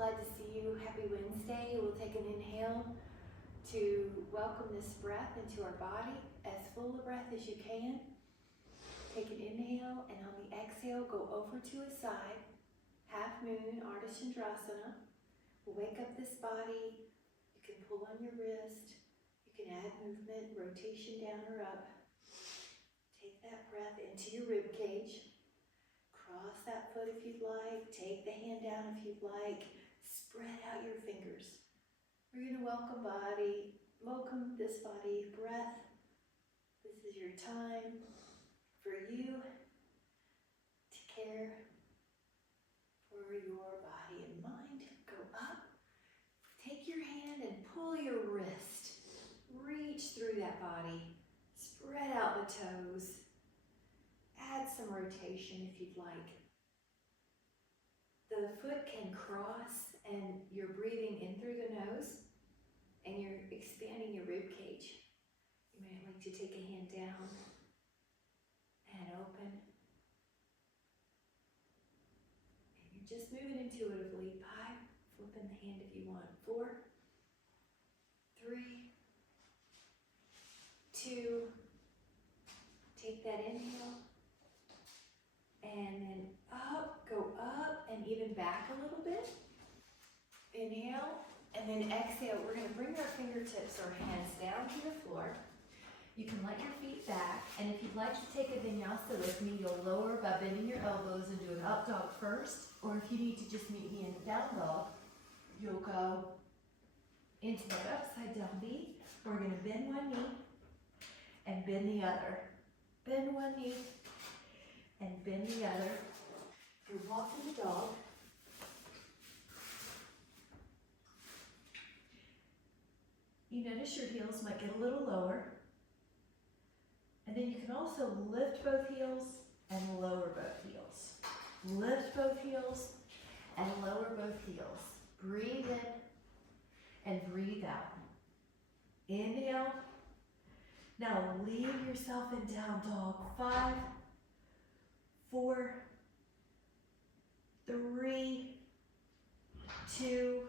glad to see you. Happy Wednesday. We'll take an inhale to welcome this breath into our body, as full a breath as you can. Take an inhale, and on the exhale, go over to a side, half moon, Ardha Chandrasana. We'll wake up this body. You can pull on your wrist. You can add movement, rotation down or up. Take that breath into your rib cage. Cross that foot if you'd like. Take the hand down if you'd like. Spread out your fingers. We're going to welcome this body, breath. This is your time for you to care for your body and mind. Go up. Take your hand and pull your wrist. Reach through that body. Spread out the toes. Add some rotation if you'd like. The foot can cross and you're breathing in through the nose and you're expanding your rib cage. You might like to take a hand down and open. And you're just moving intuitively. 5, flipping the hand if you want. 4, 3, 2, take that inhale. And then up, go up, and even back a little bit. Inhale, and then exhale. We're going to bring our fingertips or hands down to the floor. You can let your feet back, and if you'd like to take a vinyasa with me, you'll lower by bending your elbows and do an up dog first, or if you need to just meet me in down dog, you'll go into that upside down V. We're going to bend one knee and bend the other. Bend one knee and bend the other. You're walking the dog. You notice your heels might get a little lower. And then you can also lift both heels and lower both heels. Lift both heels and lower both heels. Breathe in and breathe out. Inhale. Now leave yourself in down dog. 5, 4, 3, 2,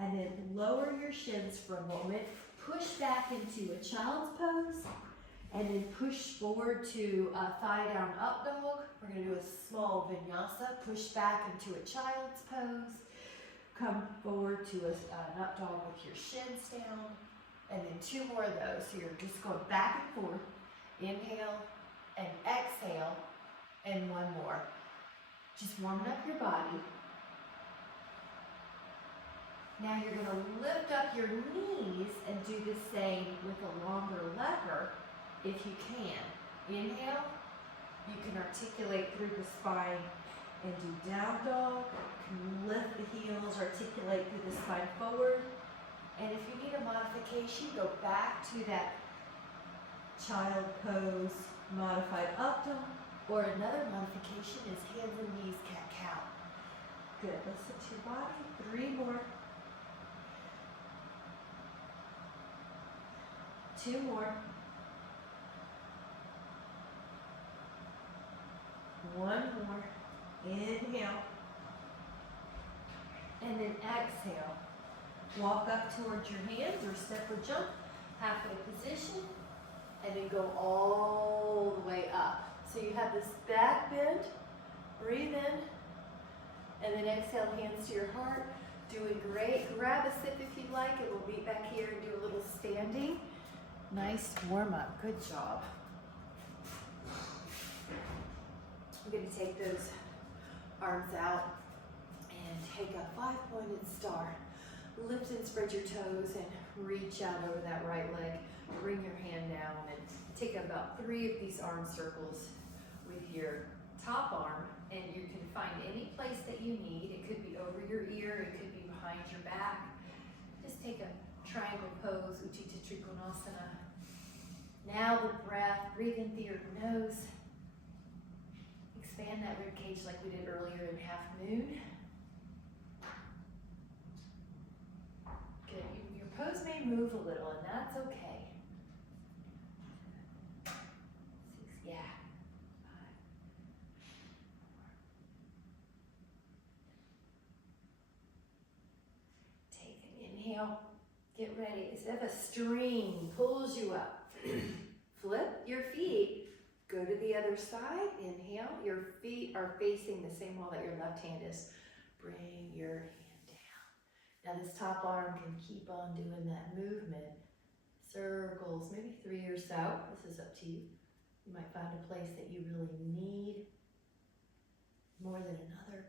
and then lower your shins for a moment. Push back into a child's pose, and then push forward to a thigh down up dog. We're going to do a small vinyasa. Push back into a child's pose. Come forward to an up dog with your shins down, and then 2 more of those. So you're just going back and forth. Inhale and exhale. And 1 more. Just warming up your body. Now you're going to lift up your knees and do the same with a longer lever if you can. Inhale. You can articulate through the spine and do down dog. You can lift the heels, articulate through the spine forward. And if you need a modification, go back to that child pose, modified up dog. Or another modification is hands and knees, cat-cow. Good, listen to your body. 3 more. 2 more. 1 more. Inhale. And then exhale. Walk up towards your hands or step or jump. Halfway position. And then go all the way up. So you have this back bend, breathe in, and then exhale, hands to your heart. Doing great. Grab a sip if you'd like, and we'll meet back here and do a little standing. Nice warm up. Good job. I'm going to take those arms out and take a 5-pointed star. Lift and spread your toes and reach out over that right leg. Bring your hand down and take about 3 of these arm circles with your top arm, and you can find any place that you need. It could be over your ear, it could be behind your back. Just take a triangle pose, Utthita Trikonasana. Now the breath, breathe in through your nose. Expand that rib cage like we did earlier in half moon. Good, your pose may move a little, and that's okay. 6, yeah. 5, 4, Get ready. As if a string pulls you up. Flip your feet. Go to the other side. Inhale. Your feet are facing the same wall that your left hand is. Bring your hand down. Now this top arm can keep on doing that movement. Circles, maybe 3 or so. This is up to you. You might find a place that you really need more than another.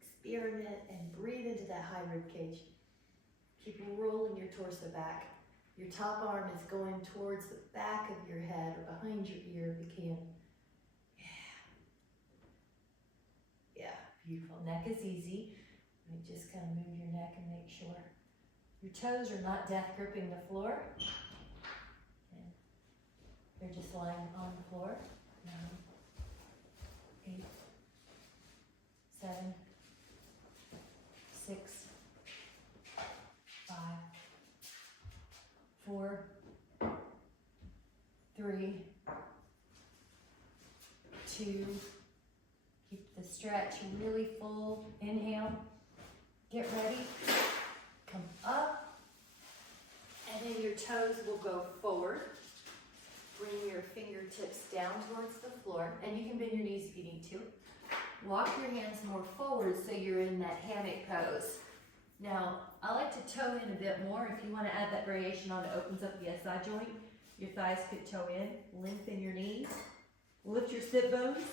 Experiment and breathe into that high rib cage. Keep rolling your torso back. Your top arm is going towards the back of your head or behind your ear if you can. Yeah, beautiful. Neck is easy. You just kind of move your neck and make sure your toes are not death gripping the floor. And they're just lying on the floor. 9, 8, 7, 6, 5, 4, 3, 2. Keep the stretch really full. Inhale. Get ready. Come up. And then your toes will go forward. Bring your fingertips down towards the floor. And you can bend your knees if you need to. Walk your hands more forward so you're in that hammock pose. Now, I like to toe in a bit more. If you want to add that variation on, it opens up the SI joint. Your thighs could toe in. Lengthen your knees. Lift your sit bones.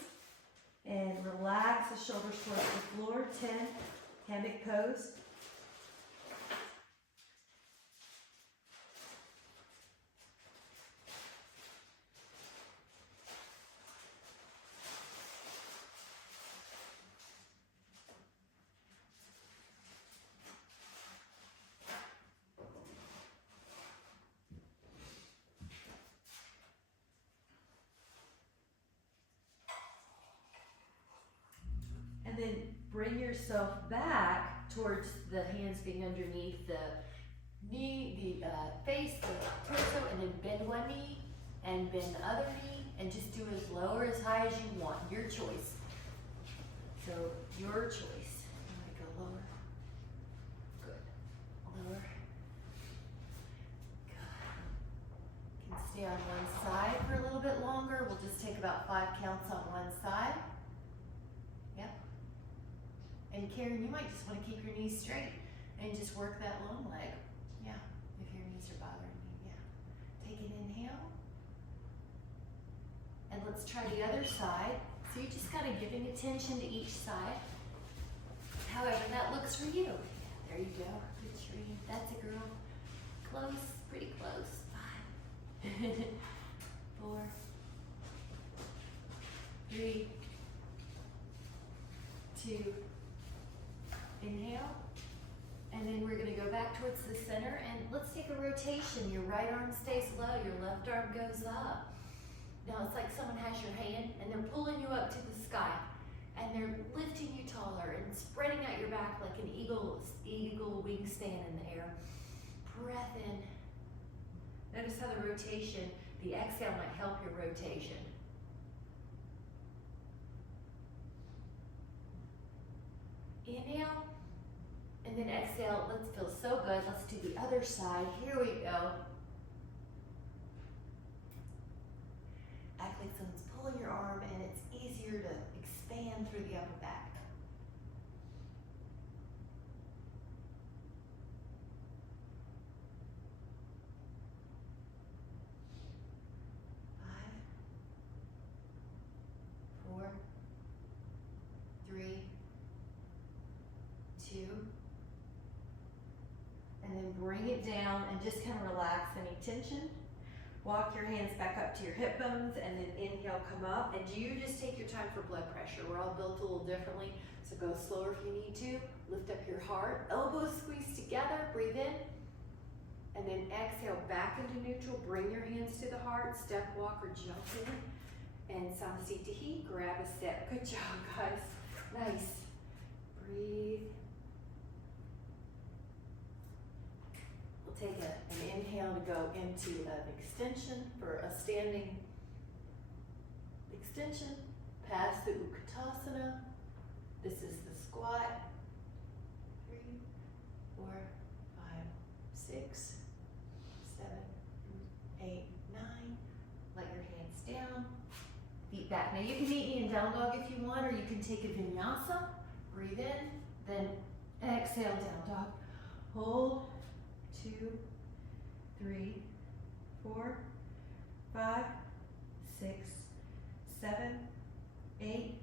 And relax the shoulders towards the floor. 10, hammock pose. And then bring yourself back towards the hands being underneath the knee, the face, the torso, and then bend one knee and bend the other knee and just do as low or as high as you want, your choice. So your choice. You want to go lower? Good. Lower. Good. You can stay on one side for a little bit longer. We'll just take about 5 counts on one side. Yep. And Karen, you might just want to keep your knees straight and just work that long leg. Yeah, if your knees are bothering you, yeah. Take an inhale. And let's try the other side. So you're just kind of giving attention to each side. However that looks for you. Yeah, there you go. Good tree. That's a girl. Close, pretty close. 5, 4, 3, 2, inhale, and then we're going to go back towards the center, and let's take a rotation. Your right arm stays low, your left arm goes up. Now it's like someone has your hand, and they're pulling you up to the sky, and they're lifting you taller and spreading out your back like an eagle wingspan in the air. Breath in. Notice how the rotation, the exhale might help your rotation. Inhale, and then exhale. Let's feel so good. Let's do the other side. Here we go. Act like someone's pulling your arm, and it's easier to expand through the upper back. Bring it down and just kind of relax any tension. Walk your hands back up to your hip bones and then inhale, come up. And you just take your time for blood pressure. We're all built a little differently, so go slower if you need to. Lift up your heart, elbows squeeze together, breathe in. And then exhale back into neutral. Bring your hands to the heart, step, walk, or jump in. And Samasthiti, grab a step. Good job, guys. Nice. Breathe. Take an inhale to go into an extension for a standing extension. Pass the Utkatasana. This is the squat. 3, 4, 5, 6. back. Now you can meet me in down dog if you want, or you can take a vinyasa. Breathe in, then exhale, down dog. Hold, 2, 3, 4, 5, 6, 7, 8,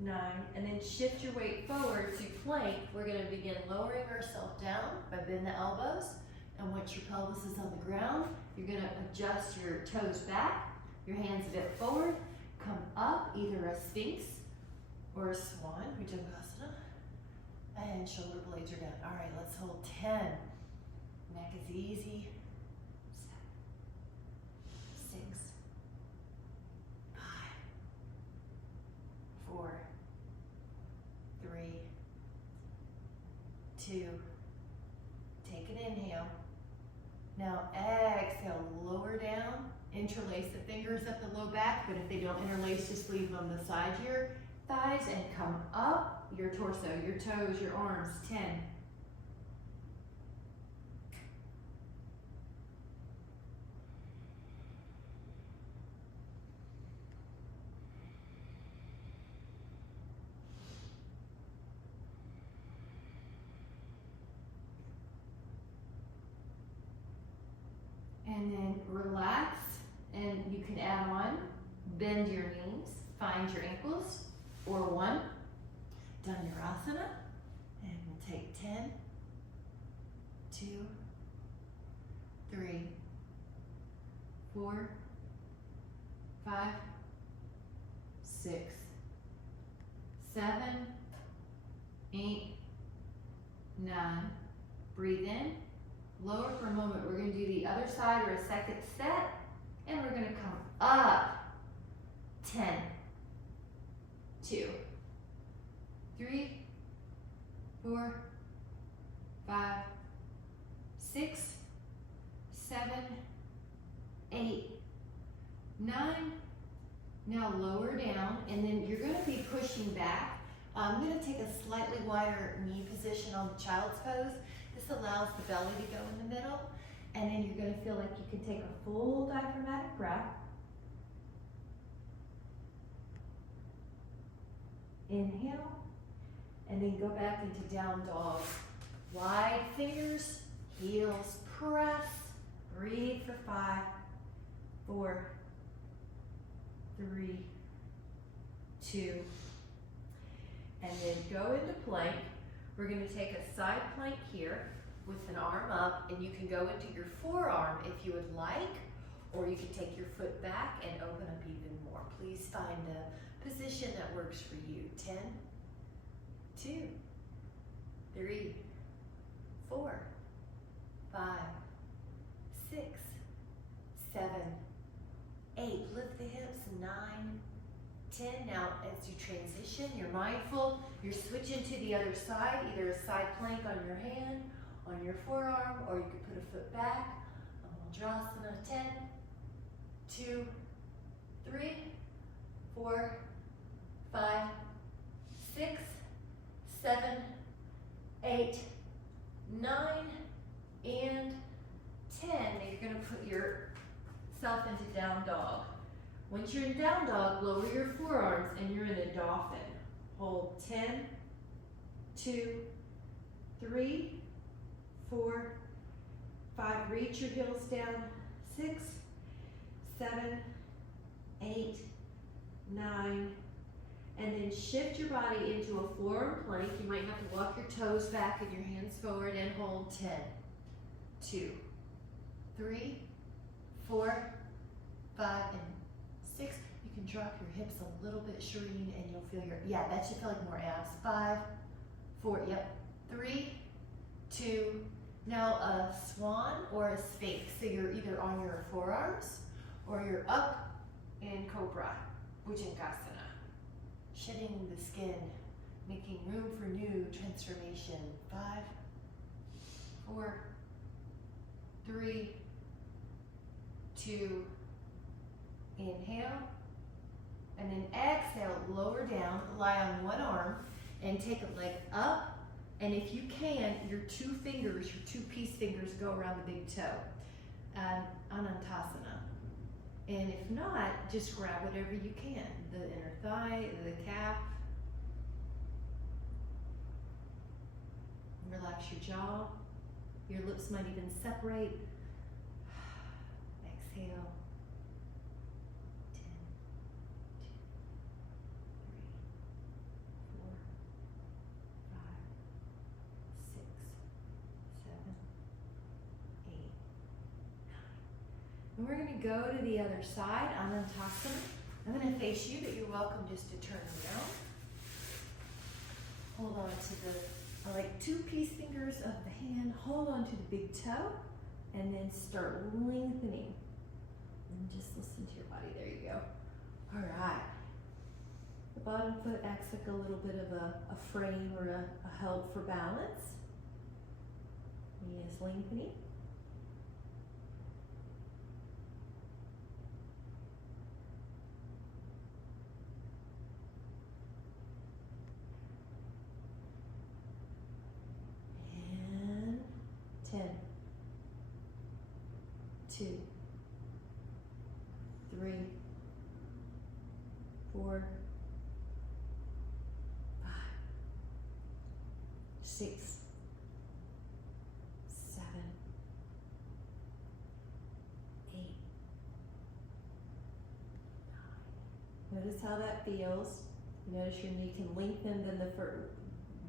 9, and then shift your weight forward to plank. We're going to begin lowering ourselves down by bending the elbows, and once your pelvis is on the ground, you're going to adjust your toes back, your hands a bit forward, come up, either a sphinx or a swan, Bhujangasana, and shoulder blades are down. All right, let's hold 10. Neck is easy. 7, 6, 5, 4, 3, 2. Take an inhale. Now exhale, lower down. Interlace the fingers up the low back, but if they don't interlace, just leave them on the side of your thighs and come up your torso, your toes, your arms. 10. And then relax, and you can add on, bend your knees, find your ankles, or 1, Dhanurasana, and we'll take 10, 2, 3, 4, 5, 6, 7, 8, 9, breathe in. Lower for a moment. We're going to do the other side or a second set, and we're going to come up. 10, 2, 3, 4, 5, 6, 7, 8, 9. Now lower down, and then you're going to be pushing back. I'm going to take a slightly wider knee position on the child's pose. This allows the belly to go in the middle, and then you're going to feel like you can take a full diaphragmatic breath. Inhale, and then go back into down dog. Wide fingers, heels press. Breathe for 5, 4, 3, 2, and then go into plank. We're going to take a side plank here with an arm up, and you can go into your forearm if you would like, or you can take your foot back and open up even more. Please find a position that works for you. 10, 2, 3, 4, 5, 6, 7, 8. Lift the hips. 9, 10. Now, as you transition, you're mindful. You're switching to the other side, either a side plank on your hand, on your forearm, or you could put a foot back. Mudrasana. 10, 2, 3, 4, 5, 6, 7, 8, 9, and 10. Now you're going to put yourself into down dog. Once you're in down dog, lower your forearms and you're in a dolphin. Hold 10, 2, 3, 4, 5. Reach your heels down. 6, 7, 8, 9. And then shift your body into a forearm plank. You might have to walk your toes back and your hands forward and hold 10, 2, 3, 4, 5, and 6. You can drop your hips a little bit, Shireen, and you'll feel yeah, that should feel like more abs. 5, 4, yep. 3, 2, now a swan or a sphinx. So you're either on your forearms or you're up in cobra, Bhujangasana. Shedding the skin, making room for new transformation. 5, 4, 3, 2, inhale, and then exhale, lower down, lie on one arm, and take a leg up, and if you can, your 2 fingers, your 2 peace fingers go around the big toe. Anantasana. And if not, just grab whatever you can. The inner thigh, the calf. Relax your jaw. Your lips might even separate. Exhale. 10, 2, 3, 4, 5, 6, 7, 8, 9. And we're going to go to the other side. I'm going to face you, but you're welcome just to turn around. Hold on to I like 2 peace fingers of the hand. Hold on to the big toe and then start lengthening. And just listen to your body. There you go. All right. The bottom foot acts like a little bit of a frame or a help for balance. Knee is lengthening. And 10, 2, 3, 4, 5, 6, 7, 8, 9. Notice how that feels. Notice your knee can lengthen than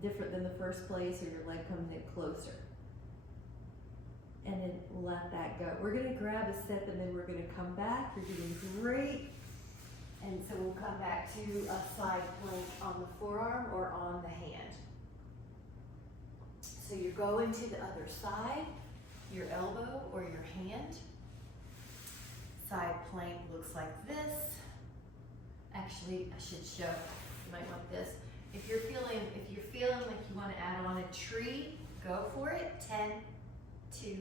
different than the first place, or your leg comes in closer. And then let that go. We're going to grab a step and then we're going to come back. You're doing great. And so we'll come back to a side plank on the forearm or on the hand. So you're going to the other side, your elbow or your hand. Side plank looks like this. Actually, I should show. You might want this. If you're feeling like you want to add on a tree, go for it. 10, 2,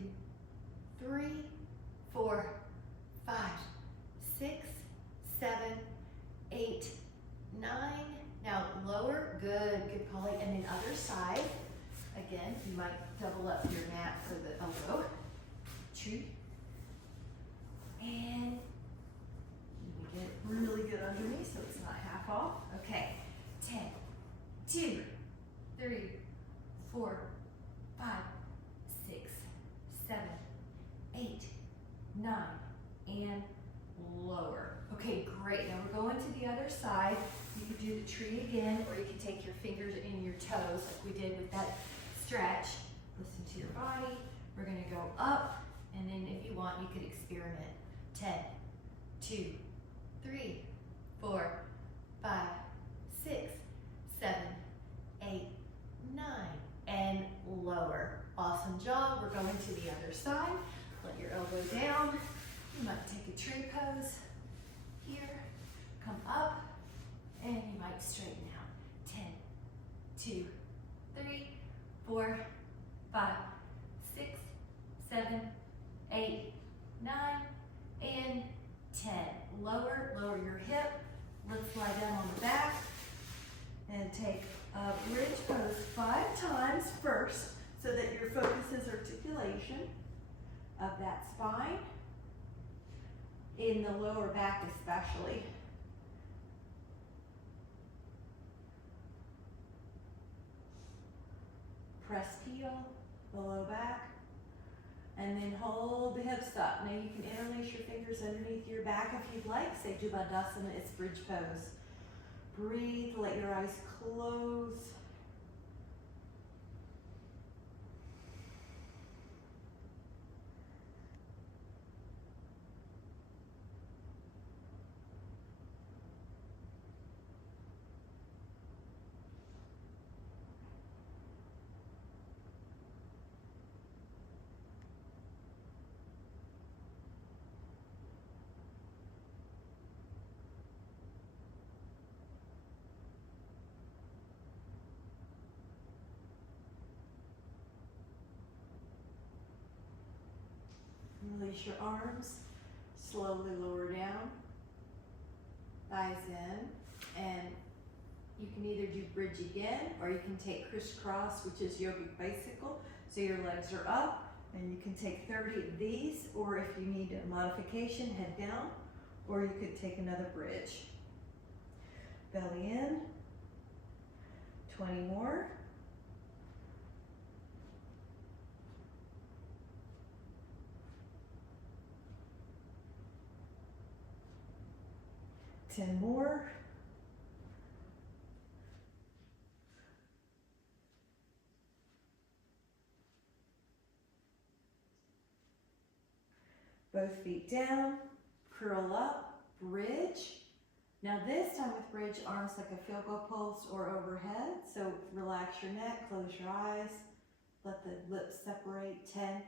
3, 4, 5, 6, 7, 8, 9. Now lower, good, Polly. And then other side. Again, you might double up your mat for the elbow. Tree. And let me get it really good under me so it's not half off. Okay, 10, 2, 3, 4, 5, 6, 7, 8, 9, and lower. Okay, great. Now we're going to the other side. You could do the tree again, or you could take your fingers in your toes like we did with that stretch. Listen to your body. We're going to go up, and then if you want, you could experiment. 10, 2, 3, 4, 5, 6, 7, 8, 9, and lower. Awesome job. We're going to the other side. Let your elbow down. You might take a tree pose here. Come up, and you might straighten out. 10, 2, 3, 4, 5, 6, 7, 8, 9, and 10. Lower your hip. Let's lie down on the back and take a bridge pose 5 times first so that your focus is articulation of that spine, in the lower back especially. Press heel, the low back, and then hold the hips up. Now you can interlace your fingers underneath your back if you'd like. Say Jubadasana, it's bridge pose. Breathe, let your eyes close. Release your arms, slowly lower down, thighs in, and you can either do bridge again, or you can take crisscross, which is yogic bicycle, so your legs are up, and you can take 30 of these, or if you need a modification, head down, or you could take another bridge. Belly in, 20 more. Ten more. Both feet down, curl up, bridge. Now this time with bridge, arms like a field goal post or overhead. So relax your neck, close your eyes, let the lips separate. 10.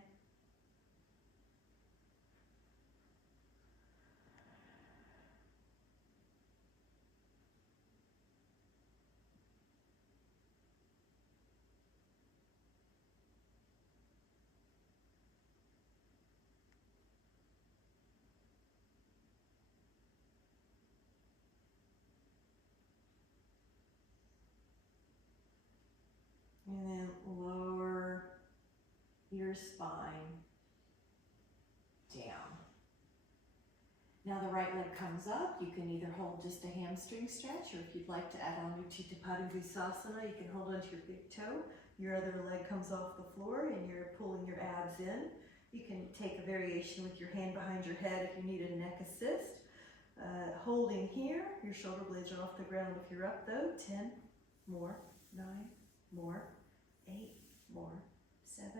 And then lower your spine down. Now the right leg comes up. You can either hold just a hamstring stretch, or if you'd like to add on your Chittapadangusasana, you can hold onto your big toe. Your other leg comes off the floor and you're pulling your abs in. You can take a variation with your hand behind your head if you need a neck assist. Holding here, your shoulder blades are off the ground if you're up though. 10 more, 9 more, 8 more, 7,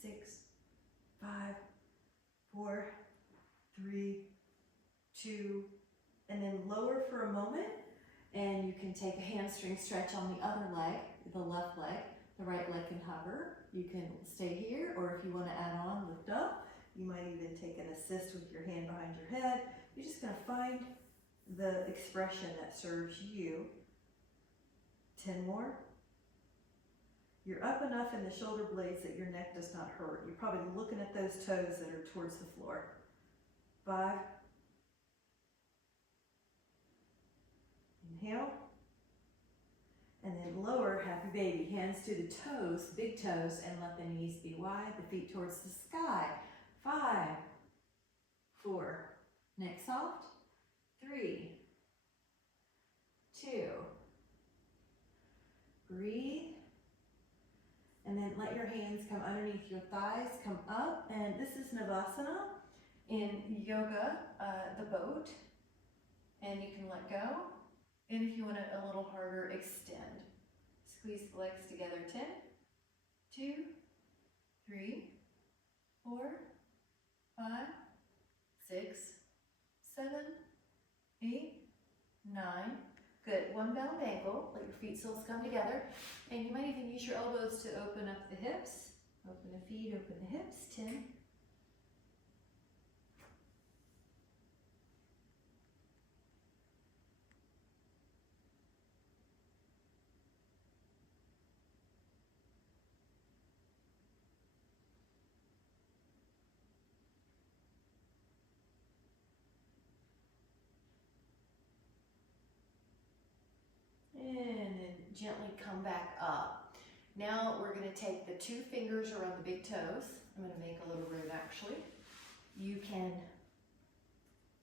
6, 5, 4, 3, 2, and then lower for a moment, and you can take a hamstring stretch on the other leg, the left leg. The right leg can hover. You can stay here, or if you want to add on, lift up. You might even take an assist with your hand behind your head. You're just going to find the expression that serves you. 10 more. You're up enough in the shoulder blades that your neck does not hurt. You're probably looking at those toes that are towards the floor. 5. Inhale. And then lower, happy baby. Hands to the toes, big toes, and let the knees be wide, the feet towards the sky. 5, 4, neck soft. 3, 2, breathe. And then let your hands come underneath your thighs, come up. And this is Navasana. In yoga, the boat. And you can let go. And if you want it a little harder, extend. Squeeze the legs together. 10, 2, 3, 4, 5, 6, 7, 8, 9. Good. One bound ankle. Let your feet soles come together. And you might even use your elbows to open up the hips. Open the feet, open the hips. 10. And then gently come back up. Now we're going to take the 2 fingers around the big toes. I'm going to make a little room actually. You can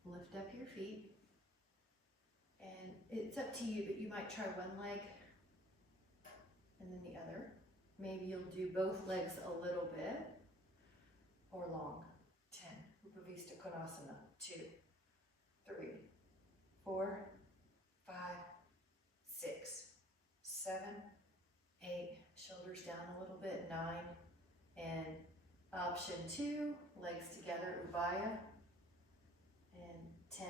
lift up your feet. And it's up to you, but you might try one leg and then the other. Maybe you'll do both legs a little bit or long. 10. Upavista Konasana. 2, 3, 4, 5, 6, 7, 8, shoulders down a little bit, 9, and option 2, legs together, Ubaya, and 10,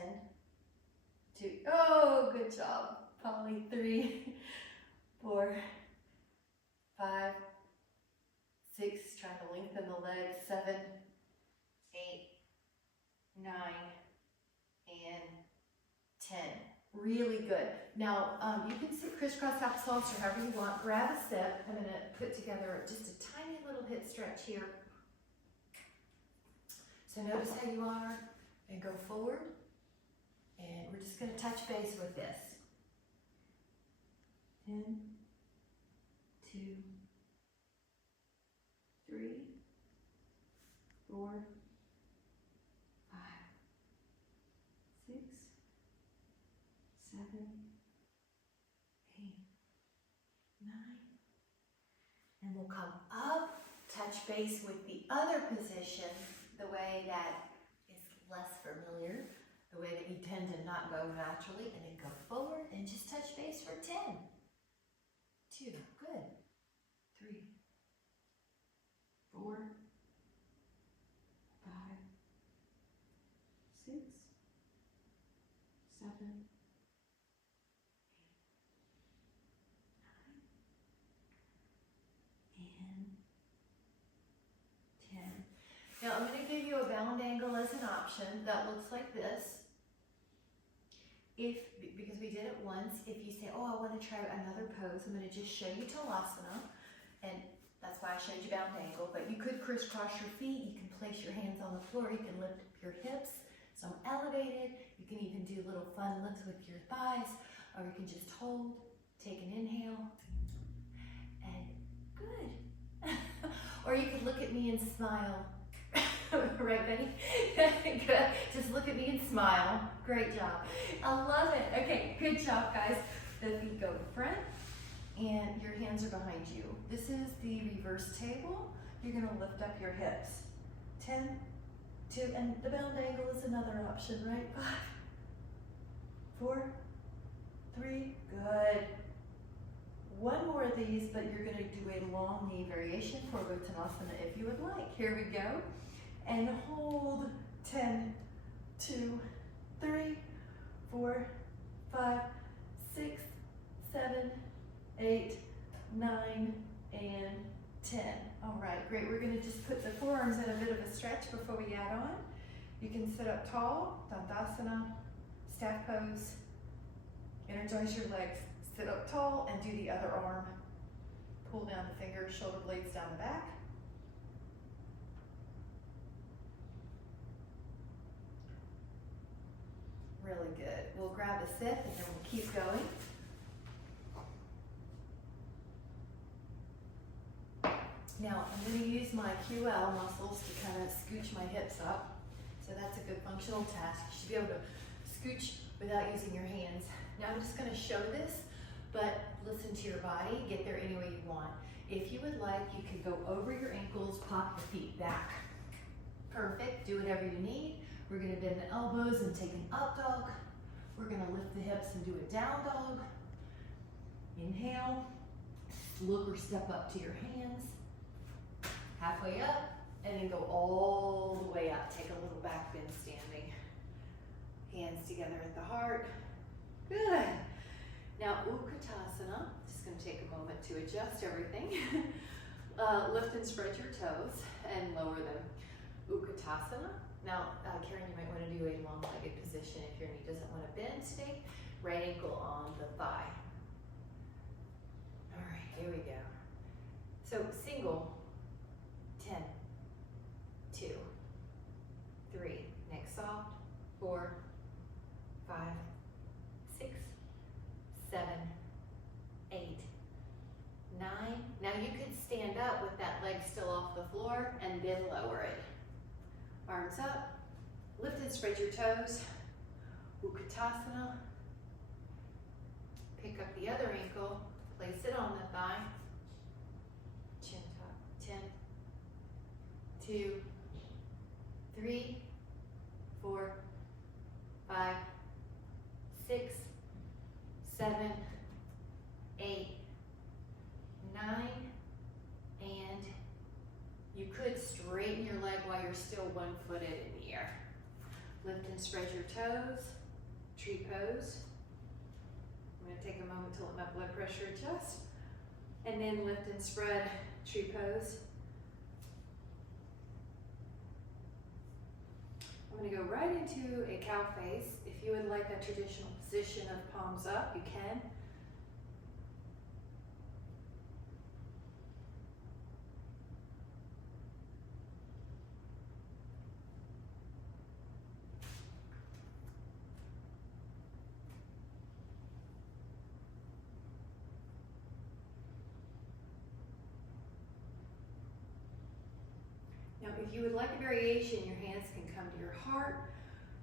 2, oh, good job, Polly, 3, 4, 5, 6, trying to lengthen the legs, 7, 8, 9, and 10. Really good. Now, you can sit crisscross applesauce or however you want. Grab a step. I'm going to put together just a tiny little hip stretch here. So notice how you are and go forward. And we're just going to touch base with this. 10, 2, 3, 4, 5, we'll come up, touch base with the other position, the way that is less familiar, the way that you tend to not go naturally, and then go forward and just touch base for 10. 2, good. 3, 4, 5, 6, 7, 8, 9, and 10. Now I'm going to give you a bound angle as an option that looks like this. Because we did it once, if you say, oh, I want to try another pose, I'm going to just show you Talasana, and that's why I showed you bound angle, but you could crisscross your feet, you can place your hands on the floor, you can lift your hips, some elevated, you can even do little fun lifts with your thighs, or you can just hold, take an inhale, and good. Or you could look at me and smile. Right, Betty? Good. Just look at me and smile. Great job. I love it. Okay, good job, guys. The feet go to front, and your hands are behind you. This is the reverse table. You're going to lift up your hips. 10, 2, and the bound angle is another option, right? 5, 4, 3, good. One more of these, but you're going to do a long knee variation for Uttanasana if you would like. Here we go. And hold 10, 2, 3, 4, 5, 6, 7, 8, 9, and 10. All right, great. We're going to just put the forearms in a bit of a stretch before we add on. You can sit up tall, Dandasana, staff pose, energize your legs. Sit up tall and do the other arm. Pull down the fingers, shoulder blades down the back. Really good. We'll grab a sip and then we'll keep going. Now I'm going to use my QL muscles to kind of scooch my hips up. So that's a good functional task. You should be able to scooch without using your hands. Now I'm just going to show this, but listen to your body, get there any way you want. If you would like, you could go over your ankles, pop the feet back. Perfect, do whatever you need. We're gonna bend the elbows and take an up dog. We're gonna lift the hips and do a down dog. Inhale, look or step up to your hands. Halfway up, and then go all the way up. Take a little back bend standing. Hands together at the heart. Good. Now, Uttanasana, just going to take a moment to adjust everything. Lift and spread your toes and lower them. Uttanasana. Now, Karen, you might want to do a long-legged position if your knee doesn't want to bend today. Right ankle on the thigh. All right, here we go. So, single, 10, 2, 3, neck soft, 4, 5, 6, 7, 8, 9. Now you could stand up with that leg still off the floor and then lower it. Arms up, lift and spread your toes. Uttanasana. Pick up the other ankle, place it on the thigh. Chin tuck. 10, 2, 3, 4, 5, 6, 7, 8, 9, and you could straighten your leg while you're still one-footed in the air. Lift and spread your toes, tree pose. I'm going to take a moment to let my blood pressure adjust, and then lift and spread, tree pose. I'm going to go right into a cow face. If you would like a traditional position of palms up, you can. Now, if you would like a variation, your hands can come to your heart,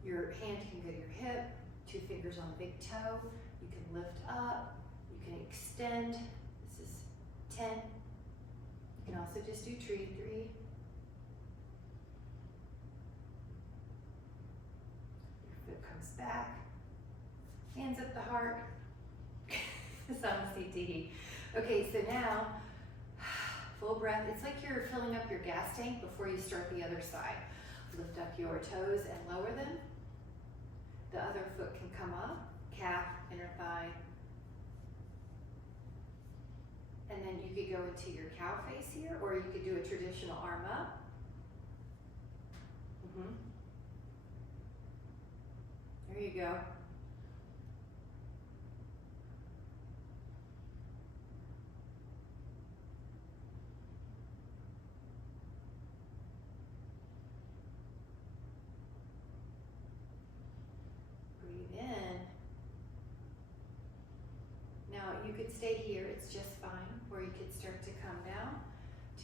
your hand can go to your hip, 2 fingers on the big toe. You can lift up, you can extend. This is 10, just do tree. 3. Your foot comes back. Hands at the heart. Samasthiti. Okay, so now, full breath. It's like you're filling up your gas tank before you start the other side. Lift up your toes and lower them. The other foot can come up, calf, inner thigh. And then you could go into your cow face here, or you could do a traditional arm up. There you go. Breathe in. Now you could stay here, it's just fine, or you could start to come down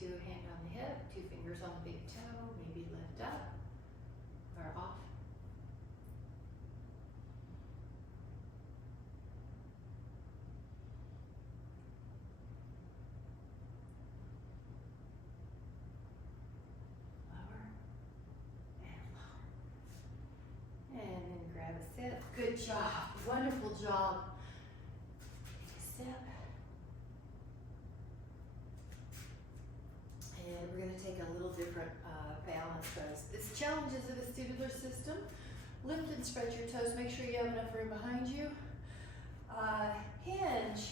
to a hand on the hip, 2 fingers on the big toe, maybe lift up or off. Lower and lower. And then grab a sip. Good job, wonderful job. Take a sip. And we're going to take a little different balance pose. This challenges the vestibular system. Lift and spread your toes. Make sure you have enough room behind you. Hinge.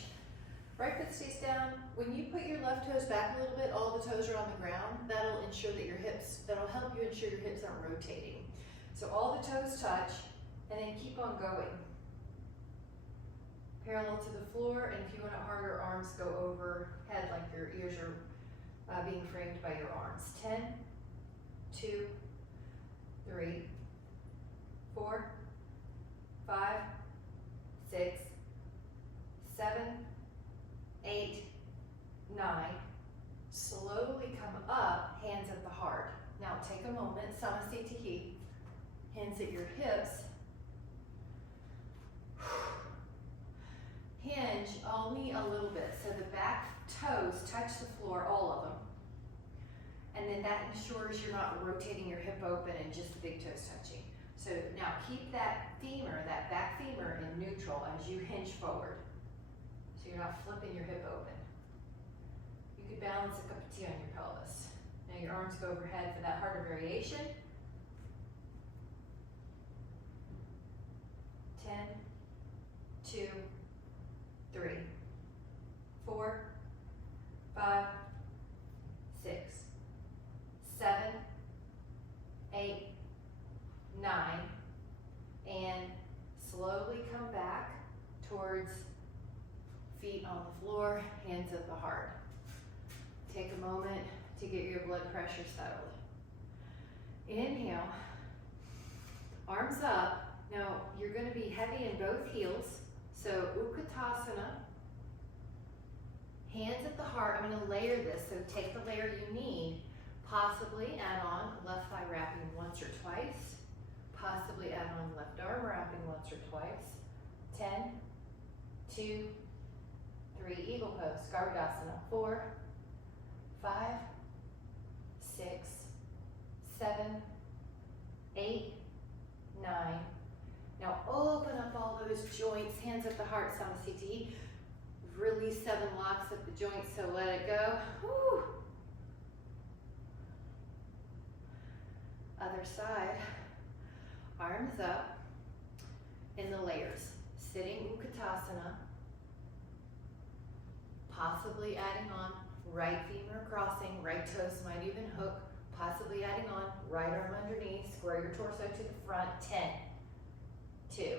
Right foot stays down. When you put your left toes back a little bit, all the toes are on the ground. That'll ensure that your hips, that'll help you ensure your hips aren't rotating. So all the toes touch, and then keep on going. Parallel to the floor, and if you want it harder, arms go overhead like your ears are being framed by your arms. 10, 2, 3, 4, 5, 6, 7, 8, 9. Slowly come up, hands at the heart. Now take a moment, Samasthiti. Hands at your hips. Hinge only a little bit, so the back toes touch the floor, all of them. And then that ensures you're not rotating your hip open and just the big toes touching. So now keep that femur, that back femur in neutral as you hinge forward. So you're not flipping your hip open. You could balance a cup of tea on your pelvis. Now your arms go overhead for that harder variation. 10, 2, 3, 4, 5, 6, 7, 8, 9, and slowly come back towards feet on the floor, hands at the heart. Take a moment to get your blood pressure settled. Inhale, arms up. Now you're going to be heavy in both heels, so Utkatasana. Hands at the heart. I'm going to layer this, so take the layer you need. Possibly add on left thigh wrapping once or twice. Possibly add on left arm wrapping once or twice. 10, 2, 3, eagle pose, Garudasana. 4, 5, 6, 7, 8, 9. Now open up all those joints, hands at the heart, Samasthiti. Release 7 locks at the joints, so let it go. Whew. Other side, arms up in the layers. Sitting Utkatasana, possibly adding on right femur crossing, right toes might even hook, possibly adding on right arm underneath, square your torso to the front. 10, 2,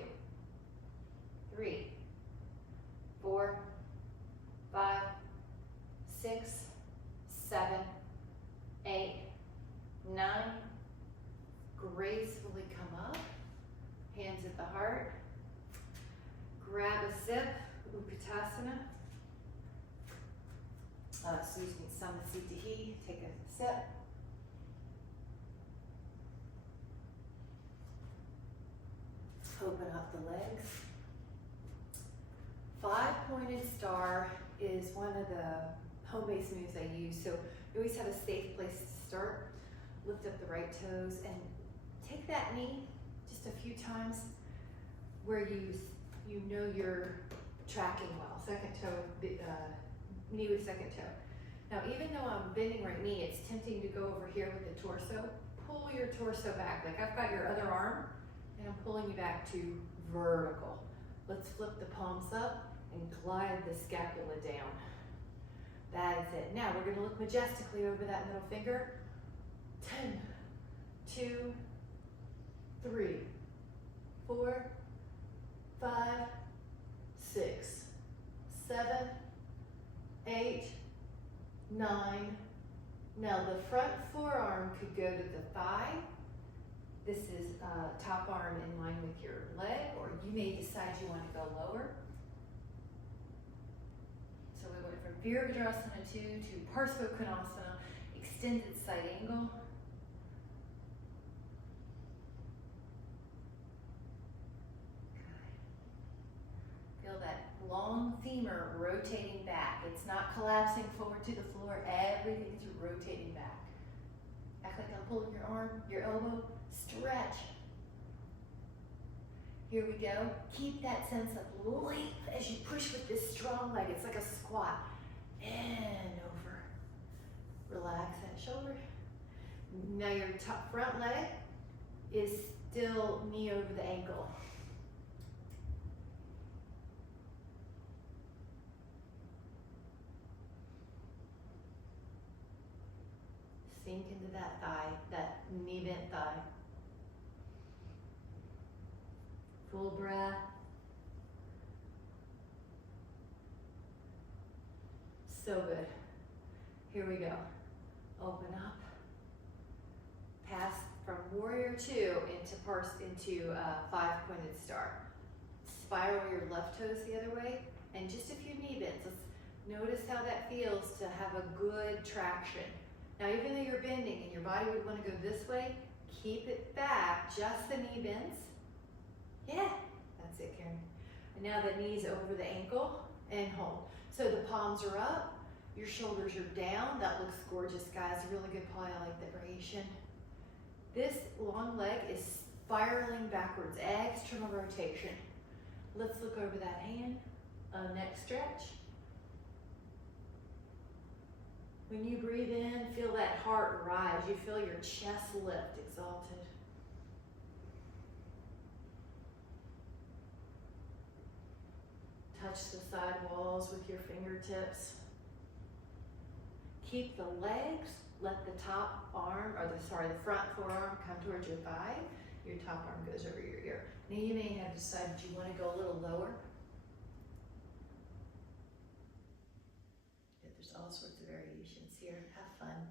3, 4, 5, 6, 7, 8, 9. Gracefully come up, hands at the heart. Grab a sip, Utkatasana. Samasthiti, take a sip. Open up the legs. 5-pointed star is one of the home-based moves I use. So you always have a safe place to start. Lift up the right toes and take that knee just a few times where you know you're tracking well. Second toe, knee with second toe. Now, even though I'm bending right knee, it's tempting to go over here with the torso. Pull your torso back, like I've got your other arm, and I'm pulling you back to vertical. Let's flip the palms up and glide the scapula down. That is it. Now we're gonna look majestically over that middle finger. 10, 2, 3, 4, 5, 6, 7, 8, 9. Now the front forearm could go to the thigh. This is top arm in line with your leg, or you may decide you want to go lower. So we went from Virabhadrasana 2 to Parsvakonasana, extended side angle. Feel that long femur rotating back. It's not collapsing forward to the floor. Everything's rotating back. Act like I'm pulling your arm, your elbow. Stretch. Here we go. Keep that sense of length as you push with this strong leg. It's like a squat. And over. Relax that shoulder. Now your top front leg is still knee over the ankle. Sink into that thigh, that knee bent thigh. Full breath. So good. Here we go. Open up. Pass from warrior 2 into 5-pointed star. Spiral your left toes the other way, and just a few knee bends. Let's notice how that feels to have a good traction. Now, even though you're bending and your body would want to go this way, keep it back, just the knee bends. Yeah, that's it, Karen. And now the knees over the ankle and hold. So the palms are up, your shoulders are down. That looks gorgeous, guys. A really good plie. I like the variation. This long leg is spiraling backwards, external rotation. Let's look over that hand. Neck stretch. When you breathe in, feel that heart rise. You feel your chest lift, exalted. Touch the side walls with your fingertips. Keep the legs, let the top arm, the front forearm come towards your thigh. Your top arm goes over your ear. Now you may have decided you want to go a little lower. There's all sorts of variations here. Have fun.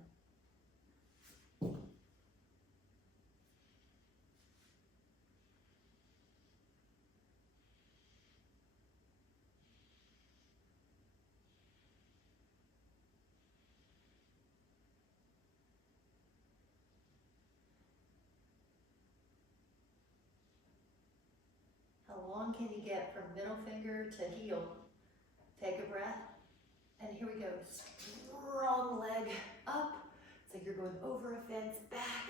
How long can you get from middle finger to heel? Take a breath. And here we go. Strong leg up. It's like you're going over a fence, back.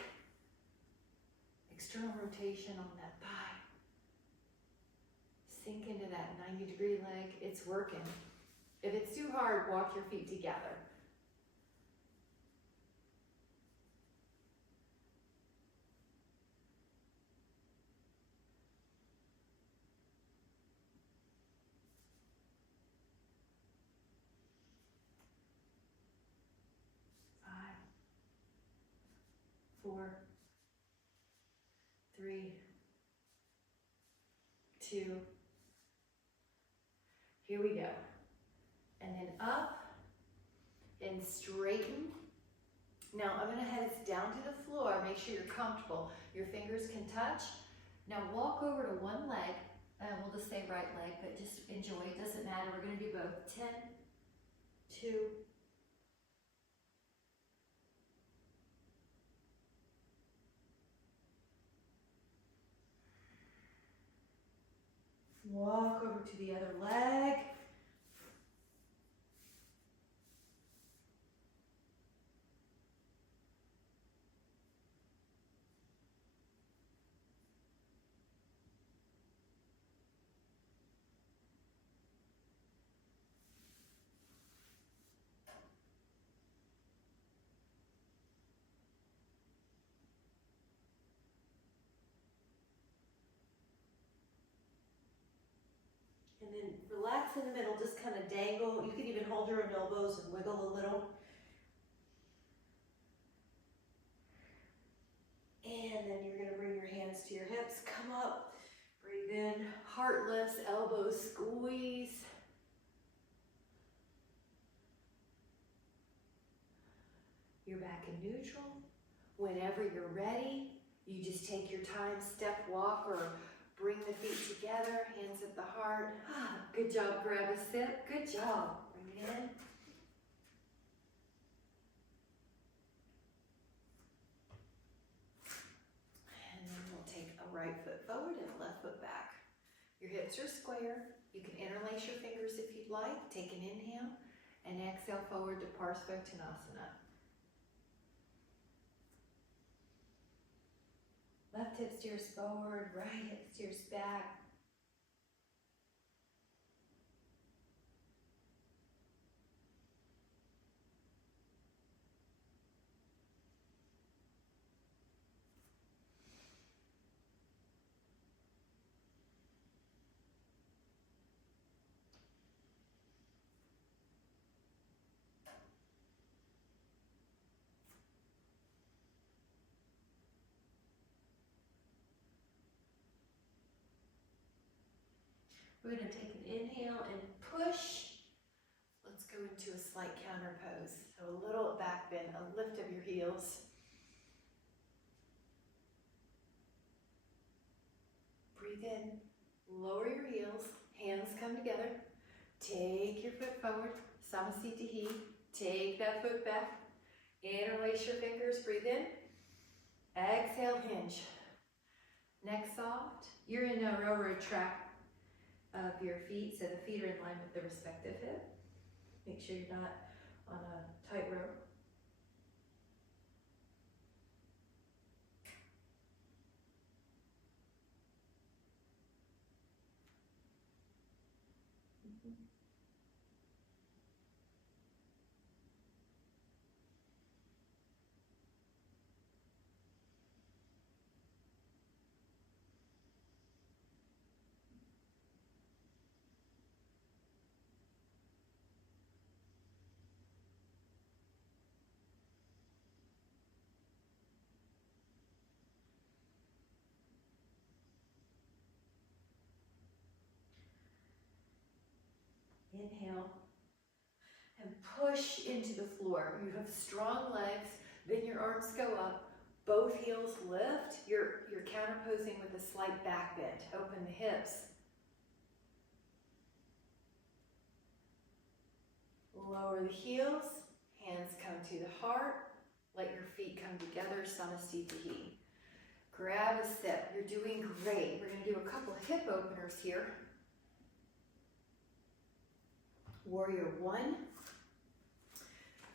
External rotation on that thigh. Sink into that 90-degree leg. It's working. If it's too hard, walk your feet together. Four, 3, 2, here we go. And then up and straighten. Now I'm gonna head us down to the floor. Make sure you're comfortable. Your fingers can touch. Now walk over to one leg, and we'll just say right leg, but just enjoy. It doesn't matter. We're gonna do both. 10, 2, walk over to the other leg. And then relax in the middle, just kind of dangle. You can even hold your own elbows and wiggle a little. And then you're gonna bring your hands to your hips, come up, breathe in, heart lifts, elbows squeeze. You're back in neutral. Whenever you're ready, you just take your time, step, walk, or bring the feet together, hands at the heart. Good job, grab a sip, good job. Bring it in. And then we'll take a right foot forward and a left foot back. Your hips are square. You can interlace your fingers if you'd like. Take an inhale and exhale forward to Parsvottanasana. Left hip steers forward, right hip steers back. We're going to take an inhale and push. Let's go into a slight counter pose. So a little back bend, a lift of your heels. Breathe in, lower your heels, hands come together. Take your foot forward, Samasthiti. Take that foot back. Interlace your fingers, breathe in. Exhale, hinge. Neck soft. You're in a railroad track of your feet, so the feet are in line with the respective hip. Make sure you're not on a tightrope. Inhale and push into the floor. You have strong legs, then your arms go up, both heels lift. You're counterposing with a slight back bend. Open the hips. Lower the heels, hands come to the heart. Let your feet come together, Samasthiti. Grab a sip. You're doing great. We're going to do a couple of hip openers here. Warrior one.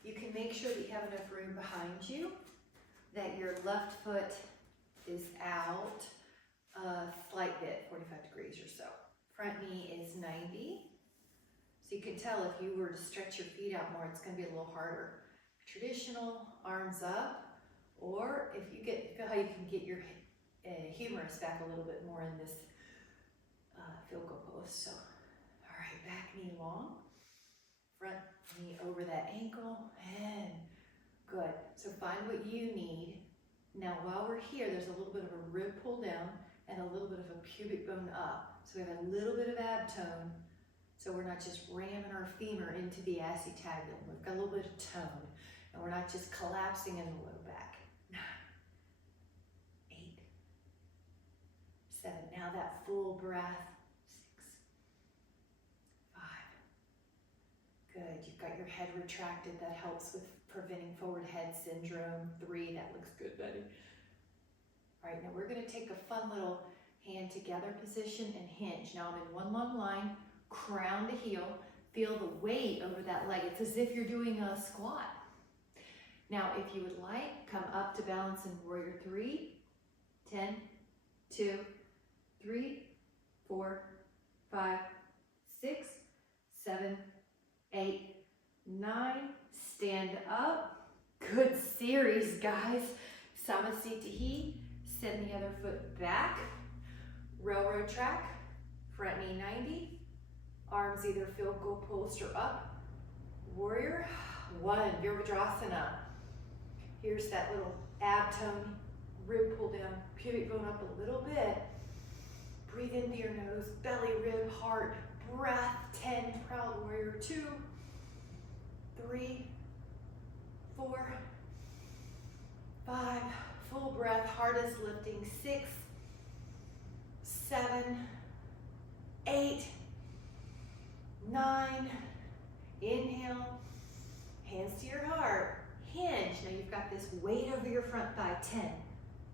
You can make sure that you have enough room behind you, that your left foot is out a slight bit, 45 degrees or so. Front knee is 90. So you can tell if you were to stretch your feet out more, it's going to be a little harder. Traditional, arms up, or if you feel how you can get your humerus back a little bit more in this field goal pose. So, all right, back knee long. Front knee over that ankle, and good. So find what you need. Now while we're here, there's a little bit of a rib pull down and a little bit of a pubic bone up. So we have a little bit of ab tone, so we're not just ramming our femur into the acetabulum. We've got a little bit of tone, and we're not just collapsing in the low back. 9, 8, 7. Now that full breath. Good, you've got your head retracted. That helps with preventing forward head syndrome. 3, that looks good, buddy. All right, now we're gonna take a fun little hand together position and hinge. Now I'm in one long line, crown to heel. Feel the weight over that leg. It's as if you're doing a squat. Now, if you would like, come up to balance in warrior 3, 10, 2, 3, 4, 5, 6, 7, 8, 9, stand up. Good series, guys. Samasthiti, send the other foot back. Railroad track, front knee 90, Arms either go pulsed or up. Warrior one, Virabhadrasana. Here's that little ab tone, rib pull down, pubic bone up a little bit. Breathe into your nose, belly, rib, heart, breath. 10, proud warrior. 2, 3, 4, 5, full breath, heart is lifting. 6, 7, 8, 9, inhale, hands to your heart, hinge. Now you've got this weight over your front thigh. 10,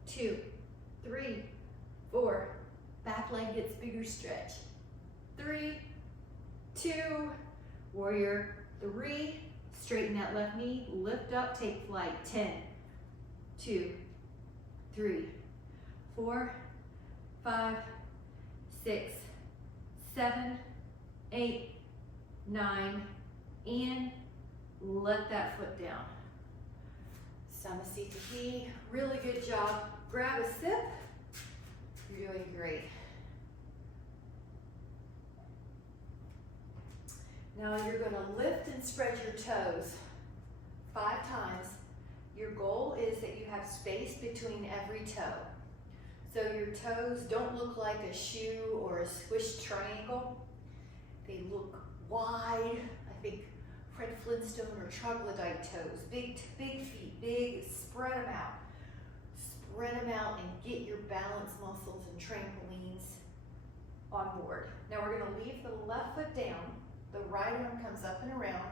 2, 3, 4, back leg gets bigger, stretch. 3, 2, warrior 3, straighten that left knee, lift up, take flight. 10, 2, 3, 4, 5, 6, 7, 8, 9, in, let that foot down. Samasthiti, really good job. Grab a sip, you're doing great. Now you're gonna lift and spread your toes 5 times. Your goal is that you have space between every toe. So your toes don't look like a shoe or a squished triangle. They look wide. I think Fred Flintstone or troglodyte toes. Big feet, big, spread them out. Spread them out and get your balance muscles and trampolines on board. Now we're gonna leave the left foot down. The right arm comes up and around,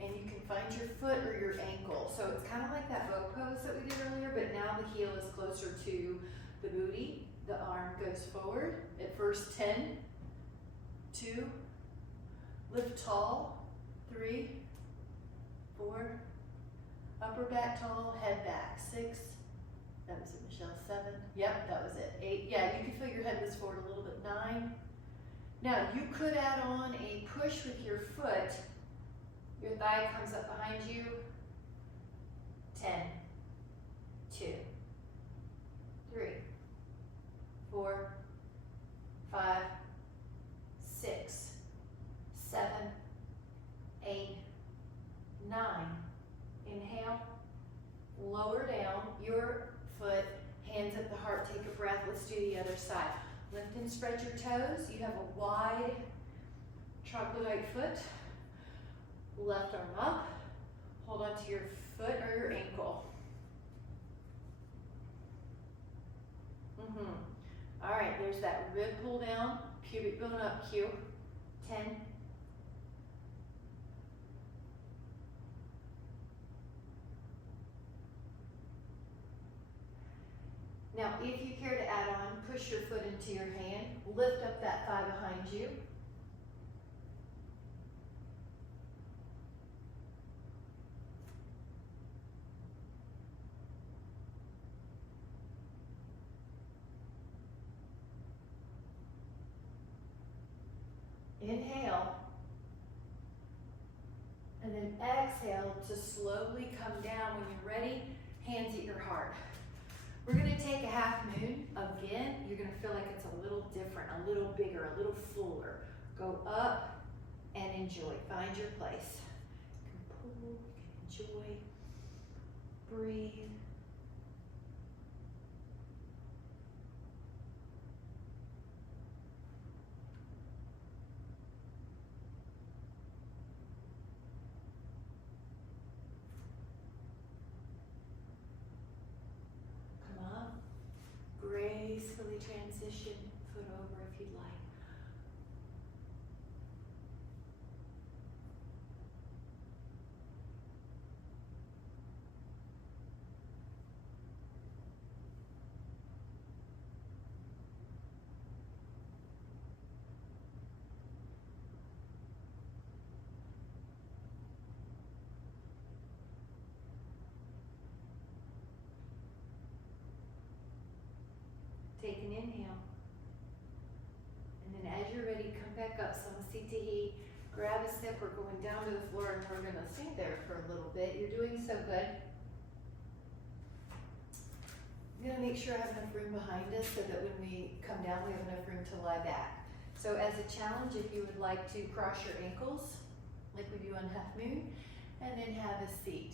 and you can find your foot or your ankle. So it's kind of like that bow pose that we did earlier, but now the heel is closer to the booty. The arm goes forward at first. 10, 2, lift tall, 3, 4, upper back tall, head back. 6, that was it, Michelle. 7, yep, that was it. 8, yeah, you can feel your head was forward a little bit. 9. Now you could add on a push with your foot. Your thigh comes up behind you. 10, 2, 3, 4, 5, 6, 7, 8, 9. Inhale, lower down your foot, hands at the heart, take a breath. Let's do the other side. Lift and spread your toes. You have a wide troglodyte foot. Left arm up. Hold on to your foot or your ankle. All right, there's that rib pull down, pubic bone up cue. 10. Now, if you care to add on, push your foot into your hand, lift up that thigh behind you. Inhale, and then exhale to slowly come down. When you're ready, hands at your heart. We're gonna take a half moon. Again, you're gonna feel like it's a little different, a little bigger, a little fuller. Go up and enjoy, find your place. You can pull, you can enjoy, breathe. Gracefully transition foot over if you'd like. Take an inhale. And then as you're ready, come back up. Samasthiti. Grab a sip. We're going down to the floor and we're going to stay there for a little bit. You're doing so good. I'm going to make sure I have enough room behind us so that when we come down, we have enough room to lie back. So as a challenge, if you would like to cross your ankles, like we do on Half Moon, and then have a seat.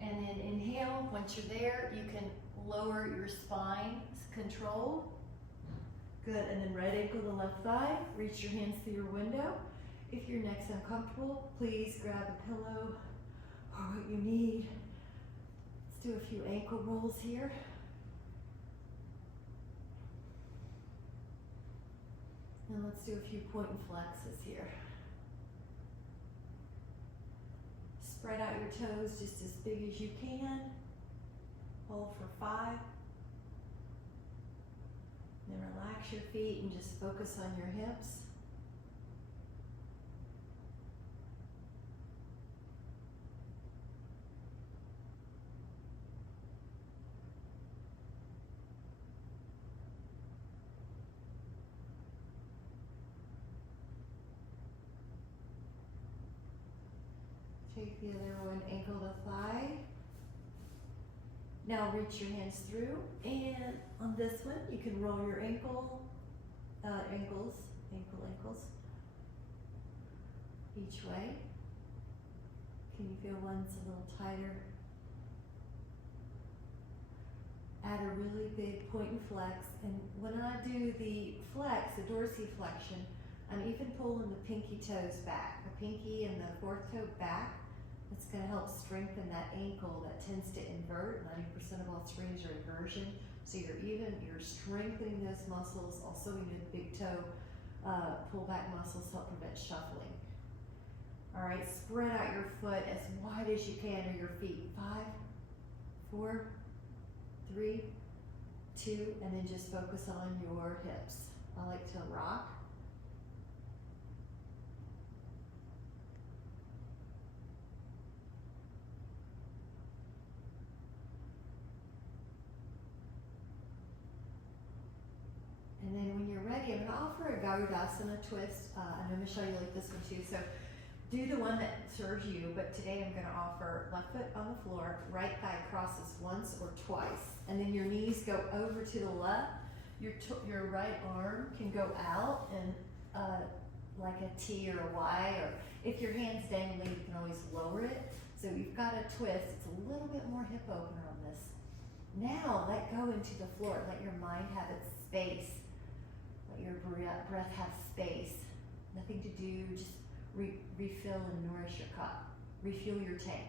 And then inhale, once you're there, you can lower your spine, controlled. Good, and then right ankle to left thigh, reach your hands through your window. If your neck's uncomfortable, please grab a pillow or what you need. Let's do a few ankle rolls here. And let's do a few point and flexes here. Spread out your toes just as big as you can. Hold for 5. Then relax your feet and just focus on your hips. Take the other one, ankle to thigh. Now reach your hands through, and on this one, you can roll your ankles each way. Can you feel one's a little tighter? Add a really big point and flex, and when I do the flex, the dorsiflexion, I'm even pulling the pinky toes back, the pinky and the fourth toe back. It's going to help strengthen that ankle that tends to invert. 90% of all sprains are inversion. So you're strengthening those muscles. Also, you know, the big toe pull back muscles help prevent shuffling. All right, spread out your foot as wide as you can, or your feet. 5, 4, 3, 2, and then just focus on your hips. I like to rock. And then when you're ready, I'm going to offer a Garudasana twist. I'm going to show you like this one too. So do the one that serves you, but today I'm going to offer left foot on the floor, right thigh crosses once or twice, and then your knees go over to the left. Your right arm can go out and like a T or a Y, or if your hand's dangling, you can always lower it. So you've got a twist. It's a little bit more hip opener on this. Now let go into the floor. Let your mind have its space. Let your breath have space. Nothing to do, just refill and nourish your cup. Refuel your tank.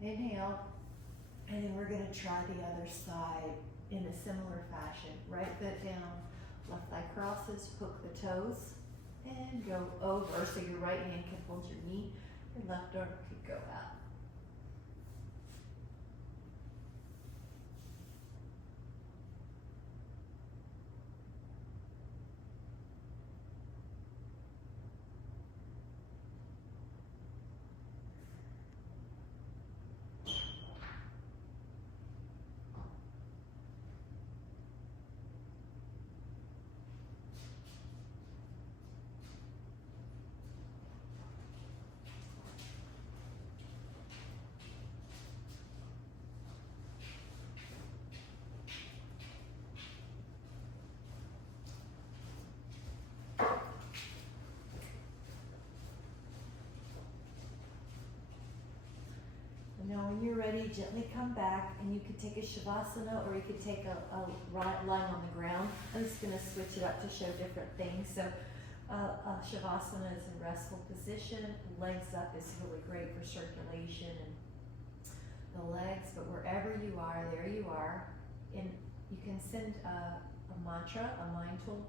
Inhale, and then we're going to try the other side in a similar fashion. Right foot down, left thigh crosses, hook the toes, and go over. So your right hand can hold your knee, your left arm could go out. Now when you're ready, gently come back, and you could take a Shavasana, or you could take a lying on the ground. I'm just going to switch it up to show different things. So Shavasana is a restful position. Legs up is really great for circulation and the legs, but wherever you are, there you are. And you can send a mantra, a mindful,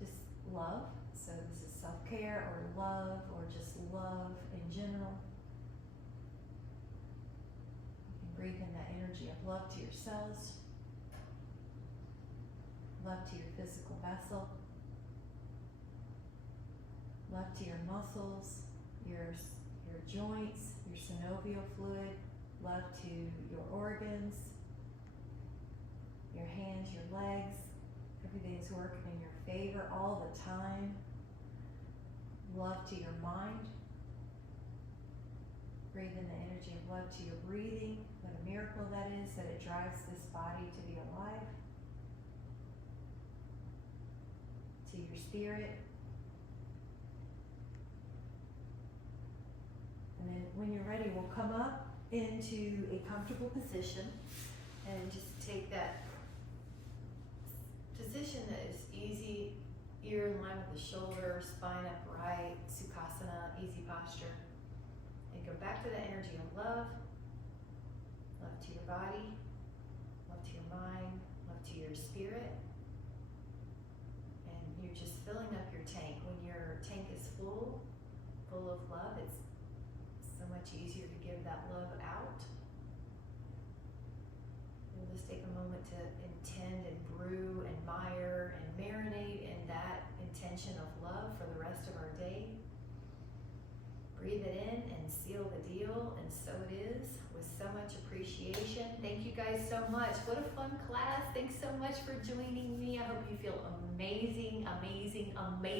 just love. So this is self-care or love, or just love in general. Breathe in that energy of love to your cells, love to your physical vessel, love to your muscles, your your joints, your synovial fluid, love to your organs, your hands, your legs. Everything's working in your favor all the time. Love to your mind. Breathe in the energy of love to your breathing. What a miracle that is, that it drives this body to be alive. To your spirit. And then when you're ready, we'll come up into a comfortable position and just take that position that is easy, ear in line with the shoulder, spine upright, Sukhasana, easy posture. And go back to the energy of love. Love to your body, love to your mind, love to your spirit. And you're just filling up your tank. When your tank is full of love, it's so much easier to give that love out. We'll just take a moment to intend and brew, admire, and marinate in that intention of love for the rest of our day. Breathe it in and seal the deal, and so it is, with so much appreciation. Thank you guys so much. What a fun class. Thanks so much for joining me. I hope you feel amazing, amazing, amazing.